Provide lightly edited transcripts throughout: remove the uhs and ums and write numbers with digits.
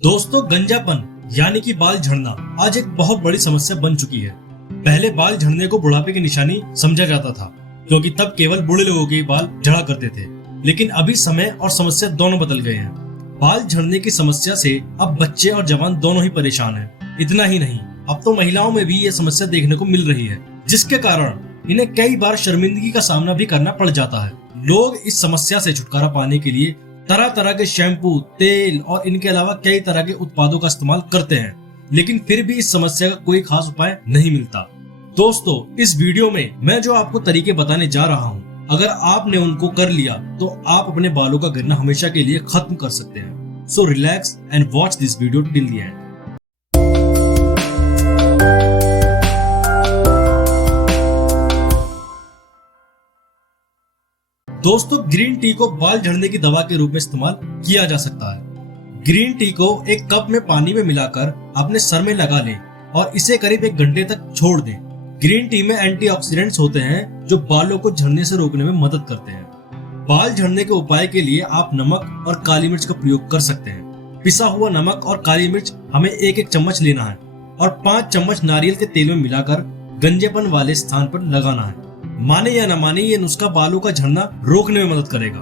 दोस्तों, गंजापन यानी कि बाल झड़ना आज एक बहुत बड़ी समस्या बन चुकी है। पहले बाल झड़ने को बुढ़ापे की निशानी समझा जाता था, क्योंकि तब केवल बूढ़े लोगों के बाल झड़ा करते थे। लेकिन अभी समय और समस्या दोनों बदल गए हैं। बाल झड़ने की समस्या से अब बच्चे और जवान दोनों ही परेशान हैं। इतना ही नहीं, अब तो महिलाओं में भी ये समस्या देखने को मिल रही है, जिसके कारण इन्हें कई बार शर्मिंदगी का सामना भी करना पड़ जाता है। लोग इस समस्या से छुटकारा पाने के लिए तरह तरह के शैम्पू, तेल और इनके अलावा कई तरह के उत्पादों का इस्तेमाल करते हैं, लेकिन फिर भी इस समस्या का कोई खास उपाय नहीं मिलता। दोस्तों, इस वीडियो में मैं जो आपको तरीके बताने जा रहा हूँ, अगर आपने उनको कर लिया तो आप अपने बालों का गिरना हमेशा के लिए खत्म कर सकते हैं। So relax and watch this video till the end. दोस्तों, ग्रीन टी को बाल झड़ने की दवा के रूप में इस्तेमाल किया जा सकता है। ग्रीन टी को एक कप में पानी में मिलाकर अपने सर में लगा लें और इसे करीब 1 घंटे तक छोड़ दें। ग्रीन टी में एंटीऑक्सीडेंट्स होते हैं जो बालों को झड़ने से रोकने में मदद करते हैं। बाल झड़ने के उपाय के लिए आप नमक और काली मिर्च का प्रयोग कर सकते हैं। पिसा हुआ नमक और काली मिर्च हमें 1-1 चम्मच लेना है और 5 चम्मच नारियल के तेल में मिलाकर गंजेपन वाले स्थान पर लगाना है। माने या न माने, ये नुस्खा बालों का झड़ना रोकने में मदद करेगा।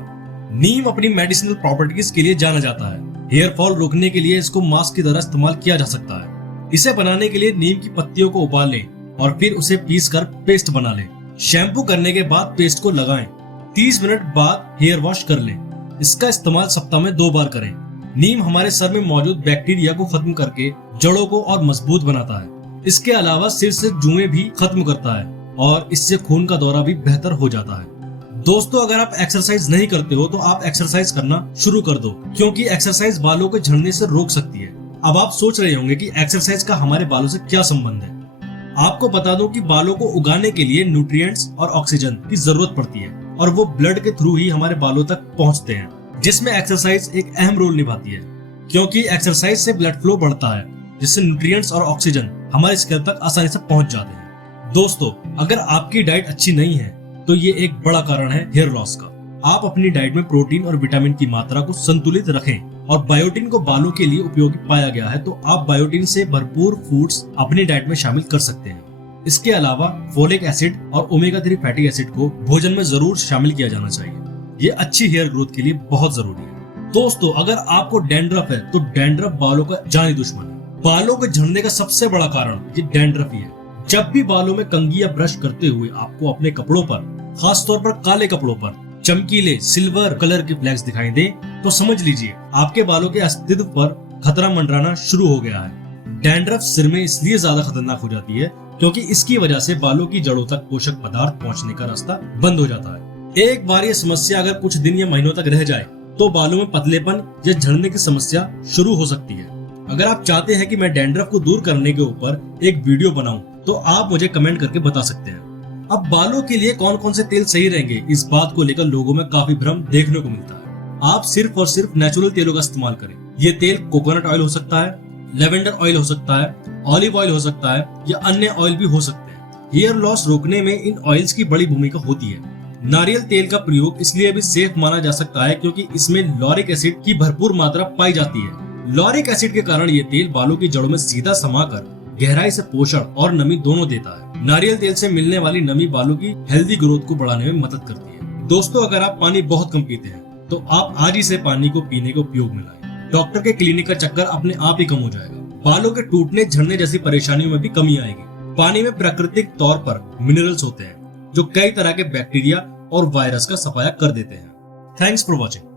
नीम अपनी मेडिसिनल प्रॉपर्टीज के लिए जाना जाता है। हेयर फॉल रोकने के लिए इसको मास्क की तरह इस्तेमाल किया जा सकता है। इसे बनाने के लिए नीम की पत्तियों को उबाल लें और फिर उसे पीस कर पेस्ट बना लें। शैम्पू करने के बाद पेस्ट को लगाएं। 30 मिनट बाद हेयर वॉश कर लें। इसका इस्तेमाल सप्ताह में 2 बार करें। नीम हमारे सर में मौजूद बैक्टीरिया को खत्म करके जड़ों को और मजबूत बनाता है। इसके अलावा सिर से जुएं भी खत्म करता है और इससे खून का दौरा भी बेहतर हो जाता है। दोस्तों, अगर आप एक्सरसाइज नहीं करते हो तो आप एक्सरसाइज करना शुरू कर दो, क्योंकि एक्सरसाइज बालों के झड़ने से रोक सकती है। अब आप सोच रहे होंगे कि एक्सरसाइज का हमारे बालों से क्या संबंध है। आपको बता दूं कि बालों को उगाने के लिए न्यूट्रिएंट्स और ऑक्सीजन की जरूरत पड़ती है और वो ब्लड के थ्रू ही हमारे बालों तक पहुंचते हैं, जिसमें एक्सरसाइज एक अहम रोल निभाती है, क्योंकि एक्सरसाइज से ब्लड फ्लो बढ़ता है, जिससे न्यूट्रिएंट्स और ऑक्सीजन हमारे स्कैल्प तक आसानी से पहुंच जाते हैं। दोस्तों, अगर आपकी डाइट अच्छी नहीं है तो ये एक बड़ा कारण है हेयर लॉस का। आप अपनी डाइट में प्रोटीन और विटामिन की मात्रा को संतुलित रखें और बायोटिन को बालों के लिए उपयोगी पाया गया है, तो आप बायोटिन से भरपूर फूड्स अपनी डाइट में शामिल कर सकते हैं। इसके अलावा फोलिक एसिड और ओमेगा 3 फैटी एसिड को भोजन में जरूर शामिल किया जाना चाहिए। ये अच्छी हेयर ग्रोथ के लिए बहुत जरूरी है। दोस्तों, अगर आपको डैंड्रफ है तो डैंड्रफ बालों का जानी दुश्मन है। बालों के झड़ने का सबसे बड़ा कारण ये डैंड्रफ ही है। जब भी बालों में कंघी या ब्रश करते हुए आपको अपने कपड़ों पर, खास तौर पर काले कपड़ों पर चमकीले सिल्वर कलर के फ्लैक्स दिखाई दे, तो समझ लीजिए आपके बालों के अस्तित्व पर खतरा मंडराना शुरू हो गया है। डैंड्रफ सिर में इसलिए ज्यादा खतरनाक हो जाती है क्योंकि इसकी वजह से बालों की जड़ों तक पोषक पदार्थ पहुंचने का रास्ता बंद हो जाता है। एक बार ये समस्या अगर कुछ दिन या महीनों तक रह जाए तो बालों में पतलेपन या झड़ने की समस्या शुरू हो सकती है। अगर आप चाहते हैं कि मैं डैंड्रफ को दूर करने के ऊपर एक वीडियो बनाऊं, तो आप मुझे कमेंट करके बता सकते हैं। अब बालों के लिए कौन कौन से तेल सही रहेंगे, इस बात को लेकर लोगों में काफी भ्रम देखने को मिलता है। आप सिर्फ और सिर्फ नेचुरल तेलों का इस्तेमाल करें। ये तेल कोकोनट ऑयल हो सकता है, लेवेंडर ऑयल हो सकता है, ऑलिव ऑयल हो सकता है या अन्य ऑयल भी हो सकते हैं। हेयर लॉस रोकने में इन ऑयल्स की बड़ी भूमिका होती है। नारियल तेल का प्रयोग इसलिए भी सेफ माना जा सकता है क्योंकि इसमें लॉरिक एसिड की भरपूर मात्रा पाई जाती है। लॉरिक एसिड के कारण ये तेल बालों की जड़ों में सीधा समाकर गहराई से पोषण और नमी दोनों देता है। नारियल तेल से मिलने वाली नमी बालों की हेल्दी ग्रोथ को बढ़ाने में मदद करती है। दोस्तों, अगर आप पानी बहुत कम पीते हैं तो आप आज ही से पानी को पीने के उपयोग में लाएं। डॉक्टर के क्लिनिक का चक्कर अपने आप ही कम हो जाएगा। बालों के टूटने, झड़ने जैसी परेशानियों में भी कमी आएगी। पानी में प्राकृतिक तौर पर मिनरल्स होते हैं जो कई तरह के बैक्टीरिया और वायरस का सफाया कर देते हैं। Thanks for watching.